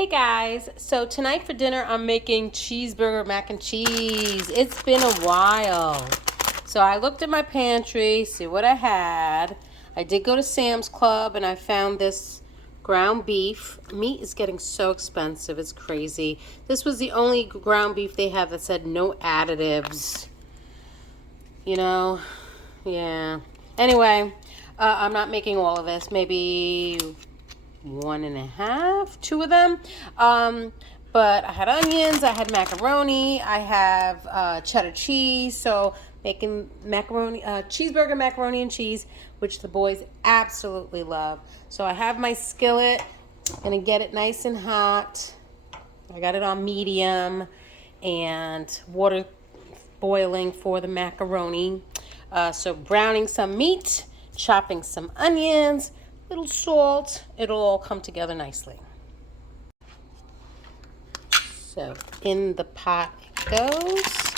Hey guys, so tonight for dinner I'm making cheeseburger mac and cheese. It's been a while. So I looked at my pantry, see what I had. I did go to Sam's Club and I found this ground beef. Meat is getting so expensive, it's crazy. This was the only ground beef they had that said no additives. You know, yeah. Anyway, I'm not making all of this, maybe 1.5, 2 of them. But I had onions, I had macaroni, I have cheddar cheese, so making macaroni, cheeseburger macaroni and cheese, which the boys absolutely love. So I have my skillet, gonna get it nice and hot. I got it on medium, and water boiling for the macaroni. So browning some meat, chopping some onions, little salt, it'll all come together nicely. So in the pot it goes.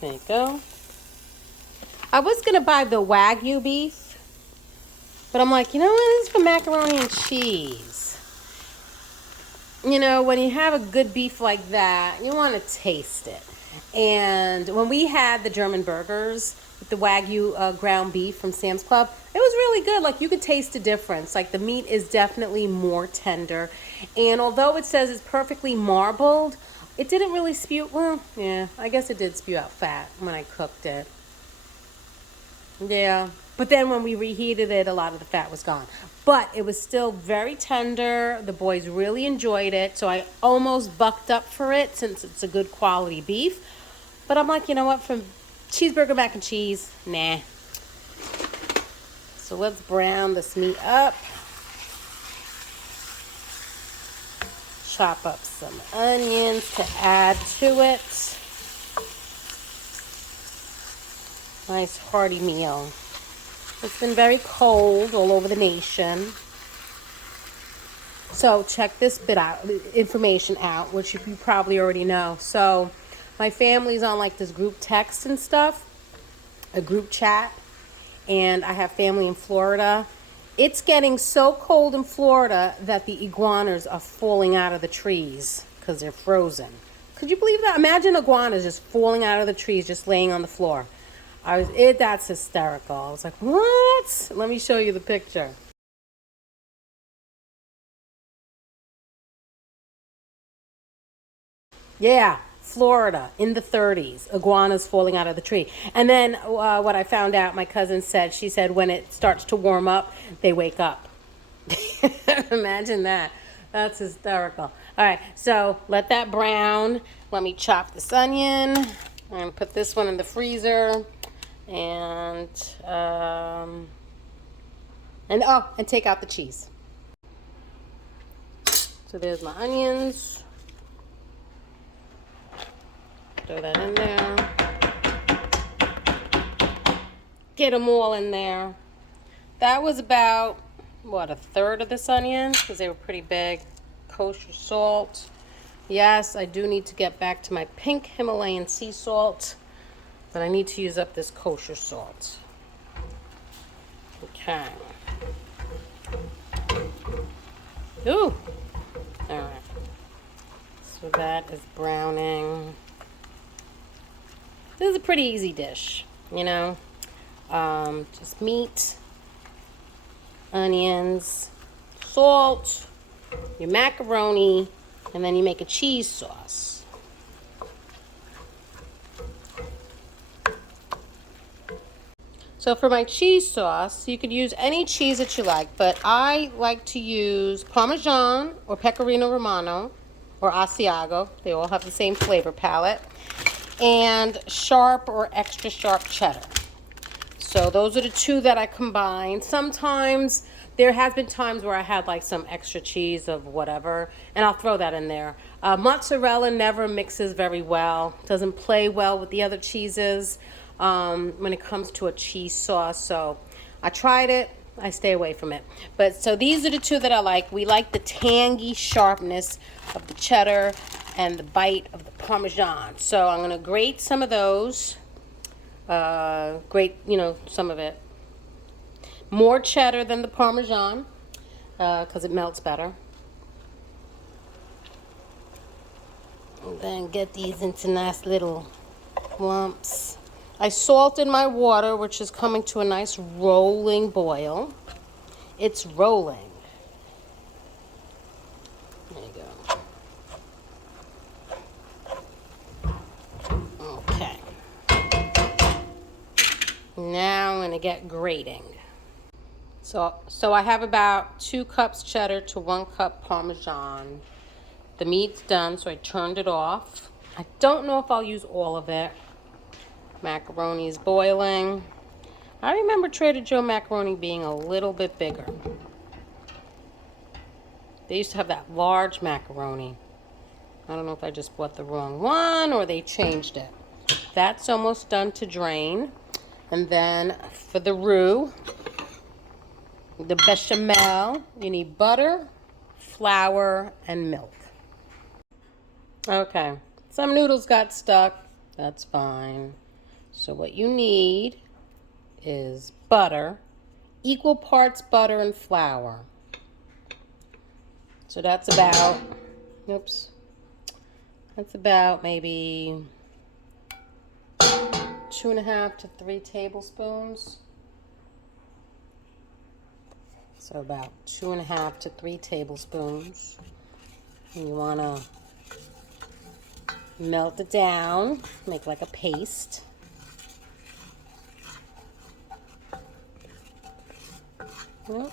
There you go. I was gonna buy the Wagyu beef, but I'm like, you know what, this is for macaroni and cheese. You know, when you have a good beef like that, you want to taste it. And when we had the German burgers with the Wagyu ground beef from Sam's Club, it was really good. Like, you could taste the difference. Like, the meat is definitely more tender. And although it says it's perfectly marbled, it didn't really spew, well, yeah, I guess it did spew out fat when I cooked it. Yeah, but then when we reheated it, a lot of the fat was gone. But it was still very tender. The boys really enjoyed it, so I almost bucked up for it since it's a good quality beef. But I'm like, you know what, from cheeseburger mac and cheese, nah. So let's brown this meat up. Chop up some onions to add to it. Nice hearty meal. It's been very cold all over the nation. So check this bit out, information out, which you probably already know. So my family's on like this group text and stuff, a group chat, and I have family in Florida. It's getting so cold in Florida that the iguanas are falling out of the trees because they're frozen. Could you believe that? Imagine iguanas just falling out of the trees, just laying on the floor. That's hysterical. I was like, what? Let me show you the picture. Yeah, Florida in the 30s, iguanas falling out of the tree. And then what I found out, my cousin said, she said when it starts to warm up, they wake up. Imagine that. That's hysterical. All right, so let that brown. Let me chop this onion. I'm going to put this one in the freezer. And take out the cheese. So there's my onions. Throw that in there. Get them all in there. That was about, what, a third of this onion? Because they were pretty big. Kosher salt. Yes, I do need to get back to my pink Himalayan sea salt. But I need to use up this kosher salt. Okay. Ooh. All right. So that is browning. This is a pretty easy dish, you know. Just meat, onions, salt, your macaroni, and then you make a cheese sauce. So for my cheese sauce, you could use any cheese that you like, but I like to use Parmesan or Pecorino Romano or Asiago. They all have the same flavor palette. And sharp or extra sharp cheddar. So those are the two that I combine. Sometimes there has been times where I had like some extra cheese of whatever, and I'll throw that in there. Mozzarella never mixes very well. Doesn't play well with the other cheeses. When it comes to a cheese sauce. So I tried it, I stay away from it. But so these are the two that I like. We like the tangy sharpness of the cheddar and the bite of the Parmesan. So I'm going to grate some of those. Grate, you know, some of it. More cheddar than the Parmesan because it melts better. And then get these into nice little lumps. I salted my water, which is coming to a nice rolling boil. It's rolling. There you go. Okay. Now I'm going to get grating. So I have about 2 cups cheddar to 1 cup Parmesan. The meat's done, so I turned it off. I don't know if I'll use all of it. Macaroni is boiling. I remember Trader Joe macaroni being a little bit bigger. They used to have that large macaroni. I don't know if I just bought the wrong one or they changed it. That's almost done to drain. And then for the roux, the bechamel, you need butter, flour, and milk. Okay, some noodles got stuck. That's fine. So what you need is butter, equal parts butter and flour. So that's about, that's about maybe 2.5 to 3 tablespoons. So about 2.5 to 3 tablespoons. And you want to melt it down, make like a paste. Yep.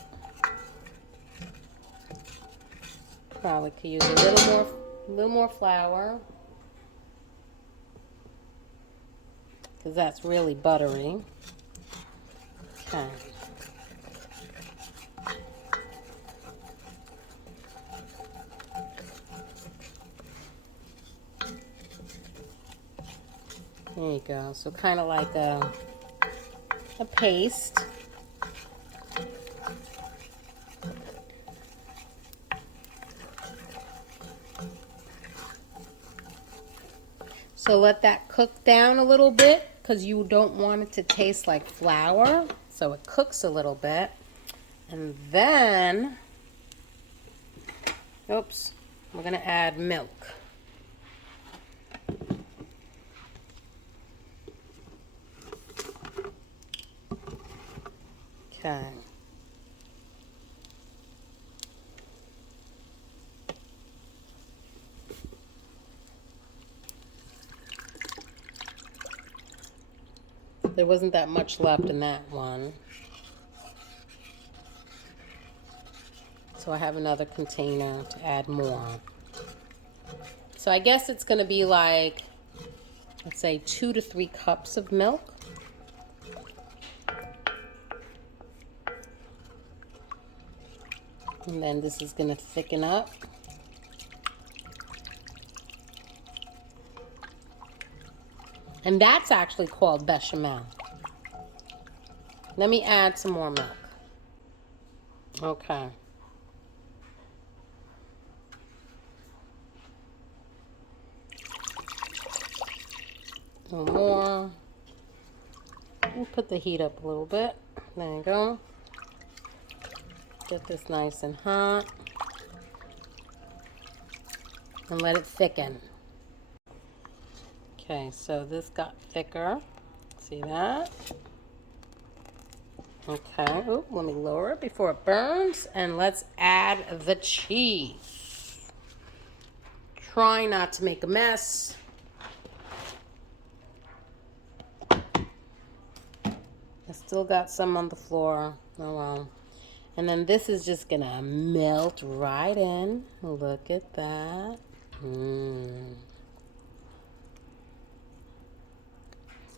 Probably could use a little more flour, because that's really buttery. Okay. There you go. So kind of like a paste. So let that cook down a little bit because you don't want it to taste like flour. So it cooks a little bit. And then, we're going to add milk. Okay. There wasn't that much left in that one. So I have another container to add more. So I guess it's going to be like, let's say 2 to 3 cups of milk. And then this is going to thicken up. And that's actually called bechamel. Let me add some more milk. Okay. A little more. We'll put the heat up a little bit. There you go. Get this nice and hot. And let it thicken. Okay, so this got thicker. See that? Okay, let me lower it before it burns. And let's add the cheese. Try not to make a mess. I still got some on the floor. Oh well. And then this is just gonna melt right in. Look at that.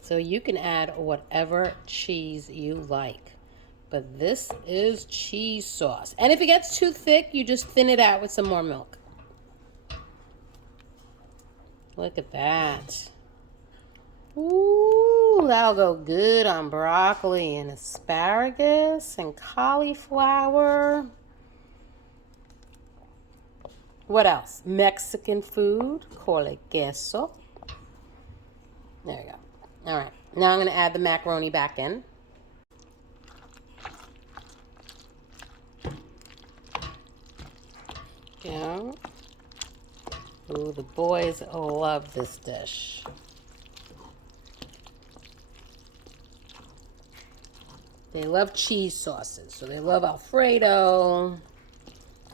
So you can add whatever cheese you like. But this is cheese sauce. And if it gets too thick, you just thin it out with some more milk. Look at that. Ooh, that'll go good on broccoli and asparagus and cauliflower. What else? Mexican food, cole queso. There you go. All right, now I'm going to add the macaroni back in. Go. Ooh, the boys love this dish. They love cheese sauces, so they love Alfredo.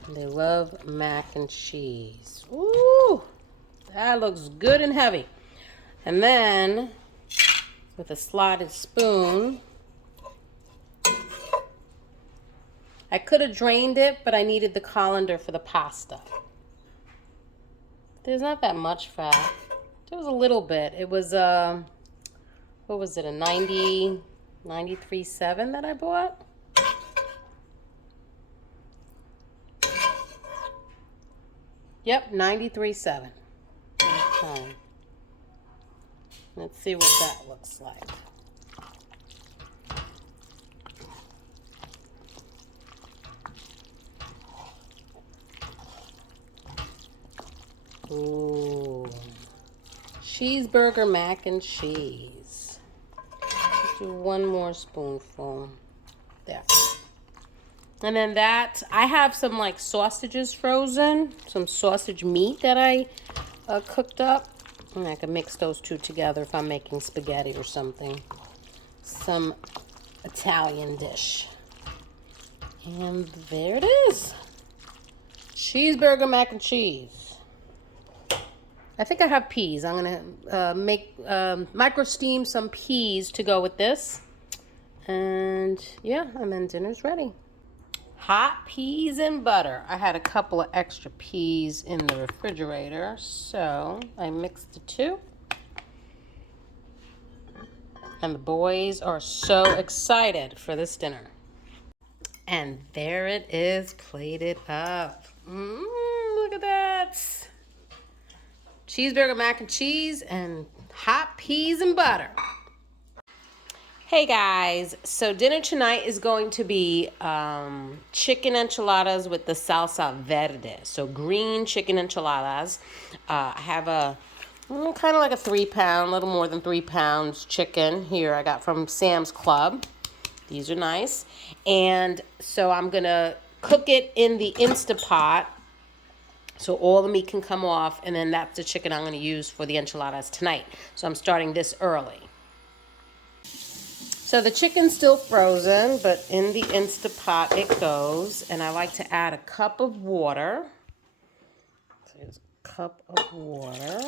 And they love mac and cheese. Ooh, that looks good and heavy. And then, with a slotted spoon, I could have drained it, but I needed the colander for the pasta. There's not that much fat. There was a little bit. It was, what was it, a 93.7 that I bought? Yep, 93.7. Okay. Let's see what that looks like. Ooh. Cheeseburger Mac and Cheese. Let's do one more spoonful. There. And then that, I have some like sausages frozen, some sausage meat that I cooked up. And I can mix those two together if I'm making spaghetti or something. Some Italian dish. And there it is. Cheeseburger Mac and Cheese. I think I have peas. I'm going to micro steam some peas to go with this. And yeah, and then dinner's ready. Hot peas and butter. I had a couple of extra peas in the refrigerator, so I mixed the two. And the boys are so excited for this dinner. And there it is, plated up. Look at that. Cheeseburger mac and cheese and hot peas and butter. Hey guys, so dinner tonight is going to be chicken enchiladas with the salsa verde. So green chicken enchiladas. I have a kind of like a 3-pound, a little more than 3 pounds chicken here I got from Sam's Club. These are nice. And so I'm going to cook it in the Instapot so all the meat can come off, and then that's the chicken I'm going to use for the enchiladas tonight. So I'm starting this early. So the chicken's still frozen, but in the Instapot it goes. And I like to add a cup of water. So here's a cup of water.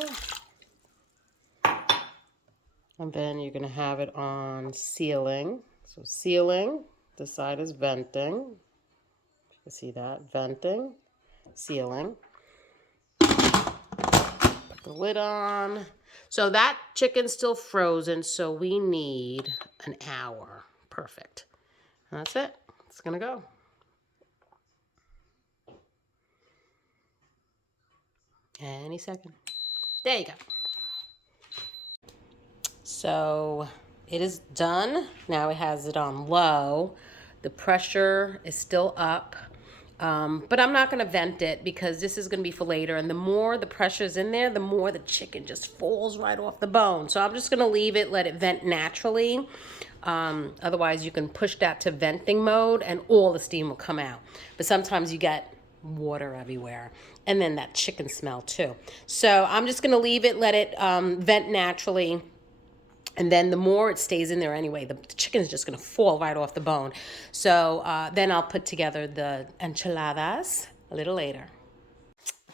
And then you're going to have it on sealing. So sealing, this side is venting. You can see that, venting, sealing. Put the lid on. So that chicken's still frozen, so we need an hour. Perfect. And that's it. It's going to go. Any second. There you go. So it is done. Now it has it on low. The pressure is still up. But I'm not going to vent it because this is going to be for later. And the more the pressure's in there, the more the chicken just falls right off the bone. So I'm just going to leave it, let it vent naturally. Otherwise, you can push that to venting mode and all the steam will come out. But sometimes you get water everywhere. And then that chicken smell too. So I'm just going to leave it, let it vent naturally. And then the more it stays in there anyway, the chicken is just going to fall right off the bone. So then I'll put together the enchiladas a little later.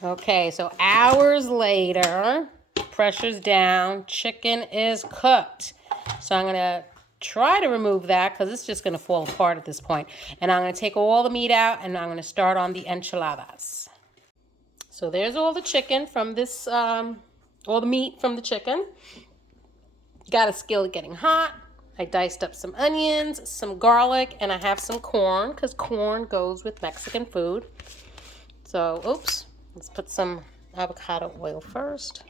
Okay, so hours later, pressure's down, chicken is cooked. So I'm going to try to remove that because it's just going to fall apart at this point. And I'm going to take all the meat out and I'm going to start on the enchiladas. So there's all the chicken from this, all the meat from the chicken. Got a skillet getting hot. I diced up some onions, some garlic, and I have some corn because corn goes with Mexican food. So, oops, let's put some avocado oil first.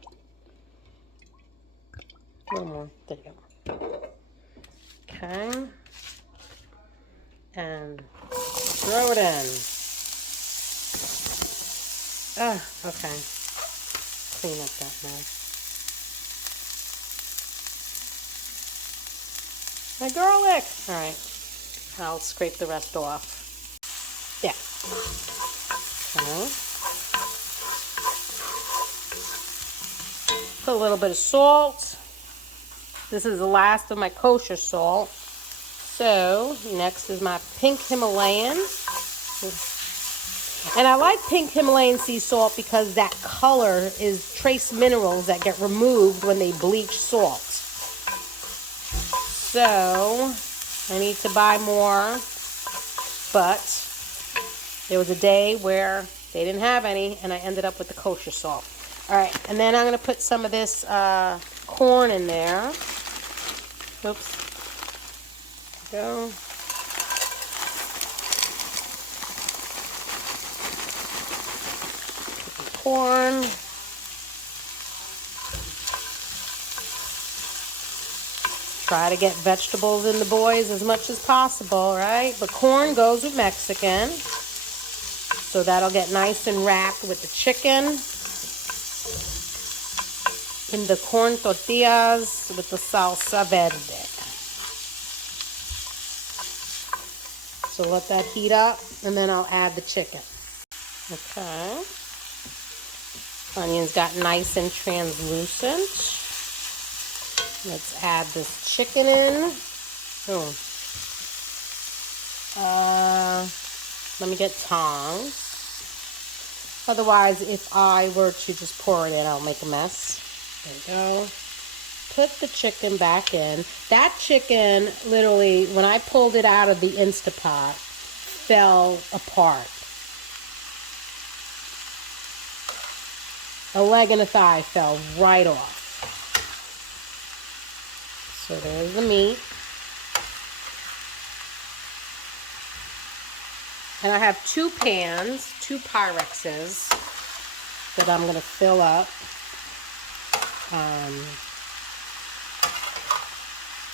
A little more. There you go. Okay. And throw it in. Okay. Clean up that mess. My garlic. All right. I'll scrape the rest off. Yeah. Okay. Put a little bit of salt. This is the last of my kosher salt. So next is my pink Himalayan. And I like pink Himalayan sea salt because that color is trace minerals that get removed when they bleach salt. So I need to buy more, but there was a day where they didn't have any and I ended up with the kosher salt. All right, and then I'm going to put some of this corn in there. Oops. Go. Corn. Try to get vegetables in the boys as much as possible, right? But corn goes with Mexican. So that'll get nice and wrapped with the chicken. In the corn tortillas with the salsa verde. So let that heat up and then I'll add the chicken. Okay. Onions got nice and translucent. Let's add this chicken in. Oh. Let me get tongs. Otherwise, if I were to just pour it in, I'll make a mess. There we go. Put the chicken back in. That chicken, literally, when I pulled it out of the Instapot, fell apart. A leg and a thigh fell right off. So there's the meat. And I have 2 pans, 2 Pyrexes that I'm going to fill up.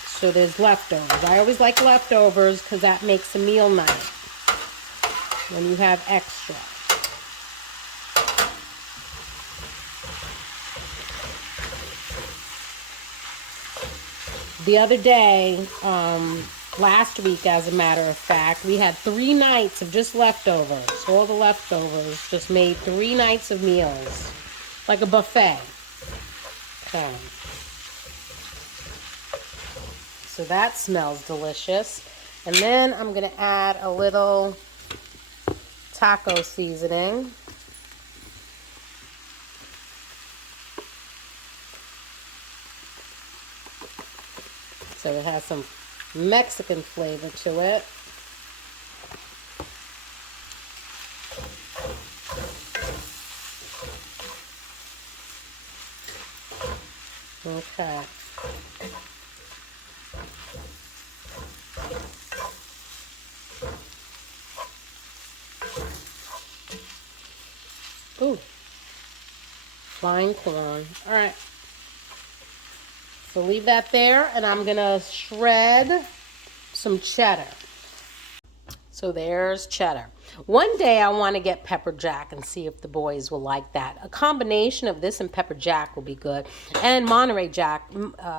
So there's leftovers. I always like leftovers because that makes a meal night when you have extra. The other day, last week, as a matter of fact, we had 3 nights of just leftovers. All the leftovers just made 3 nights of meals, like a buffet. Okay. So that smells delicious. And then I'm going to add a little taco seasoning. So it has some Mexican flavor to it. Okay. Ooh. Fine corn. All right. So leave that there, and I'm going to shred some cheddar. So there's cheddar. One day I want to get pepper jack and see if the boys will like that. A combination of this and pepper jack will be good. And Monterey Jack.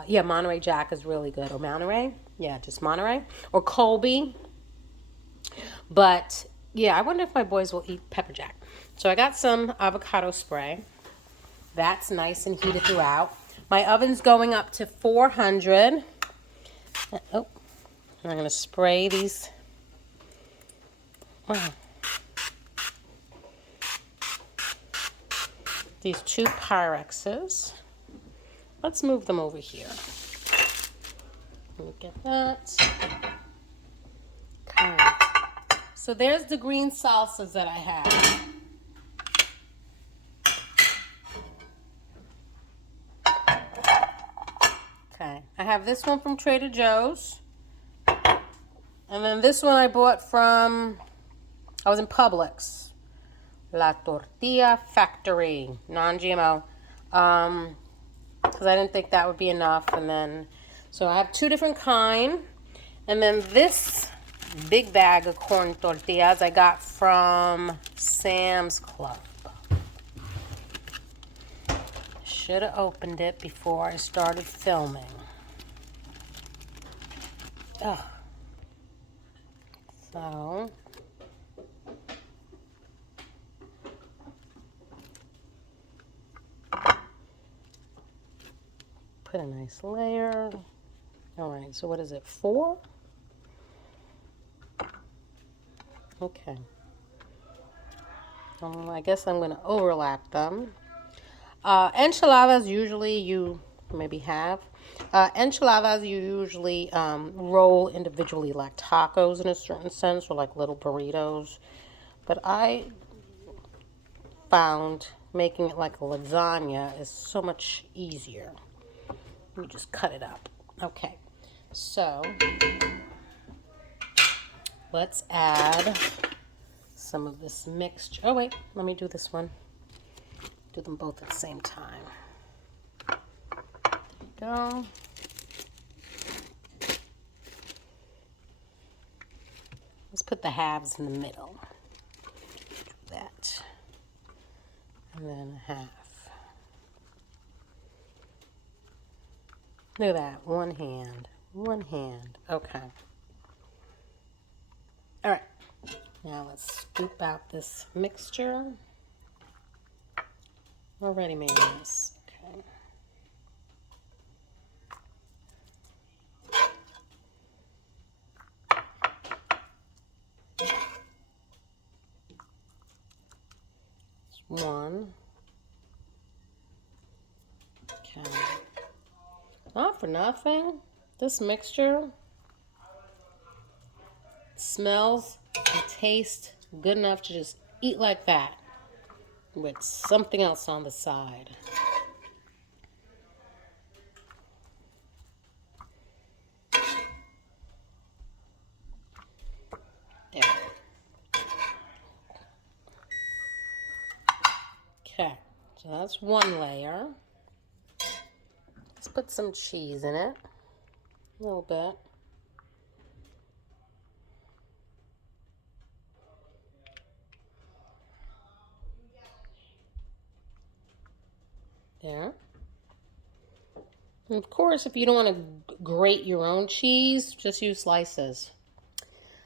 Yeah, Monterey Jack is really good. Or Monterey? Yeah, just Monterey. Or Colby. But, yeah, I wonder if my boys will eat pepper jack. So I got some avocado spray. That's nice and heated throughout. My oven's going up to 400. Oh, I'm going to spray these. Wow. These 2 Pyrexes. Let's move them over here. Let me get that. Okay. So there's the green salsas that I have. Okay. I have this one from Trader Joe's. And then this one I bought from, I was in Publix. La Tortilla Factory, non-GMO. Because I didn't think that would be enough. And then, so I have 2 different kind. And then this big bag of corn tortillas I got from Sam's Club. Should have opened it before I started filming. Ugh. So, Put a nice layer. All right, so what is it, 4? Okay. I guess I'm going to overlap them. Enchiladas, usually you maybe have. Enchiladas, you usually roll individually like tacos in a certain sense, or like little burritos. But I found making it like a lasagna is so much easier. You just cut it up. Okay, so let's add some of this mixture. Oh wait, let me do this one. Do them both at the same time. There we go. Let's put the halves in the middle. Do that. And then a half. Look at that. One hand. One hand. Okay. All right. Now let's scoop out this mixture. Already made this. Okay. One. Okay. Not for nothing, this mixture smells and tastes good enough to just eat like that with something else on the side. There. Okay, so that's one layer. Let's put some cheese in it, a little bit. There. And of course, if you don't want to grate your own cheese, just use slices.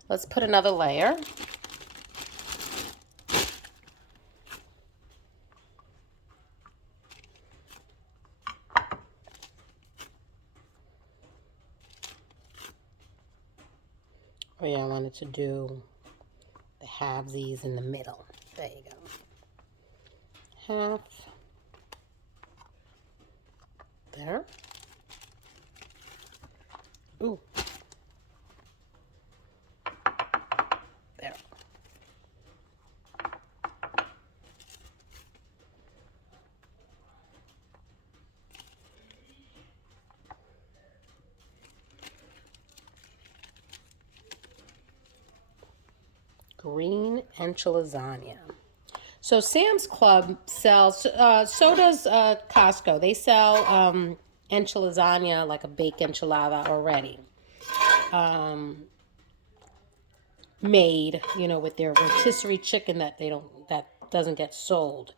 Let's put another layer. Oh yeah, I wanted to do the halvesies in the middle. There you go. Half. There. Ooh. There. Green enchilasagna. So Sam's Club sells, so does Costco. They sell enchilasagna, like a baked enchilada already. Made, you know, with their rotisserie chicken that doesn't get sold.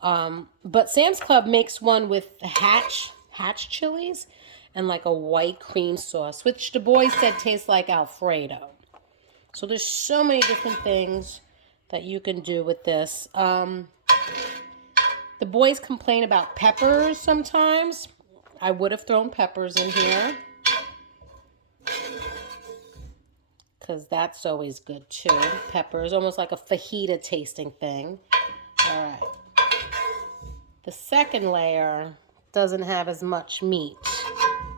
But Sam's Club makes one with hatch chilies and like a white cream sauce, which the boys said tastes like Alfredo. So there's so many different things that you can do with this. The boys complain about peppers sometimes. I would have thrown peppers in here, because that's always good too. Peppers, almost like a fajita tasting thing. All right. The second layer doesn't have as much meat,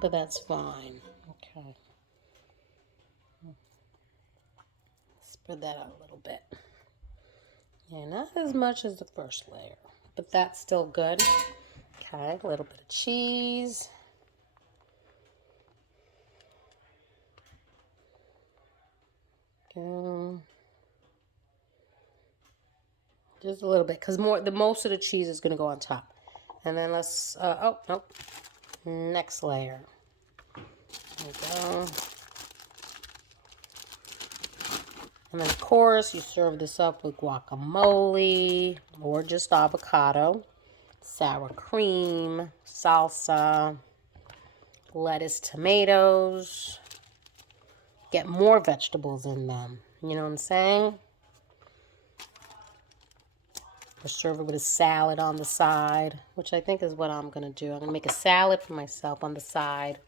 but that's fine. Okay. Spread that out a little bit. Yeah, not as much as the first layer, but that's still good. Okay, a little bit of cheese. Just a little bit, because most of the cheese is going to go on top. And then let's, oh, nope. Next layer. There we go. And then, of course, you serve this up with guacamole or just avocado, sour cream, salsa, lettuce, tomatoes. Get more vegetables in them. You know what I'm saying? or serve it with a salad on the side, which I think is what I'm going to do. I'm going to make a salad for myself on the side.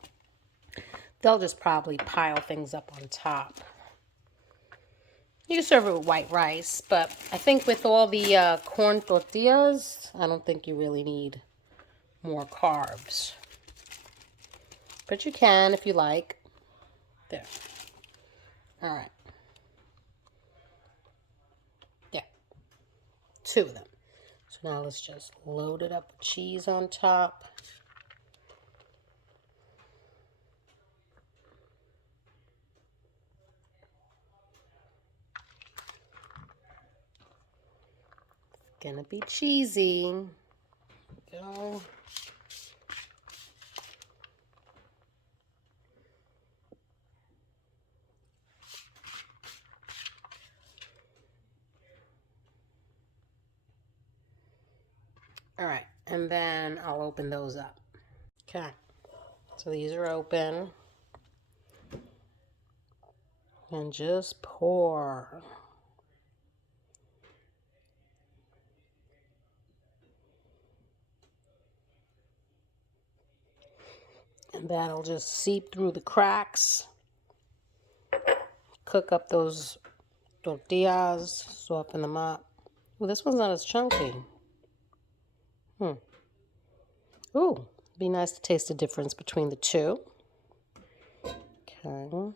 They'll just probably pile things up on top. You can serve it with white rice, but I think with all the corn tortillas, I don't think you really need more carbs. But you can if you like. There. All right. Yeah. 2 of them. So now let's just load it up with cheese on top. It's gonna be cheesy. Go. All right, and then I'll open those up. Okay, so these are open. And just pour. And that'll just seep through the cracks. Cook up those tortillas, soften them up. Well, this one's not as chunky. Ooh, be nice to taste the difference between the two. Okay.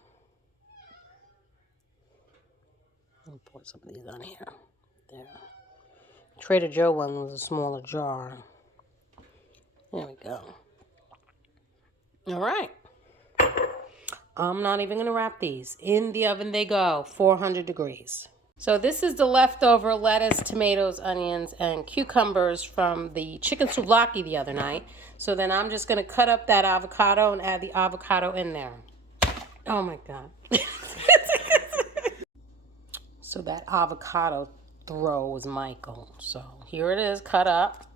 I'll pour some of these on here. There. Trader Joe one was a smaller jar. There we go. All right. I'm not even going to wrap these. In the oven they go, 400 degrees. So this is the leftover lettuce, tomatoes, onions, and cucumbers from the chicken souvlaki the other night. So then I'm just going to cut up that avocado and add the avocado in there. Oh my God. So that avocado throw was Michael. So here it is, cut up.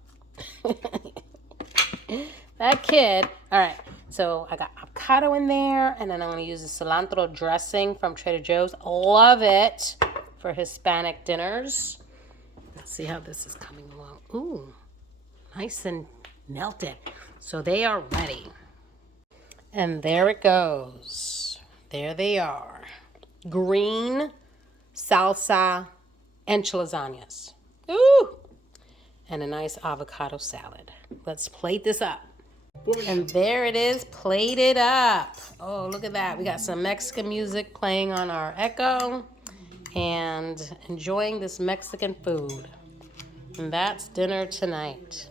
That kid. All right. So I got avocado in there, and then I'm going to use the cilantro dressing from Trader Joe's. Love it for Hispanic dinners. Let's see how this is coming along. Ooh, nice and melted. So they are ready. And there it goes. There they are. Green salsa enchilasagnas. Ooh! And a nice avocado salad. Let's plate this up. And there it is, plated up. Oh, look at that. We got some Mexican music playing on our Echo and enjoying this Mexican food. And that's dinner tonight.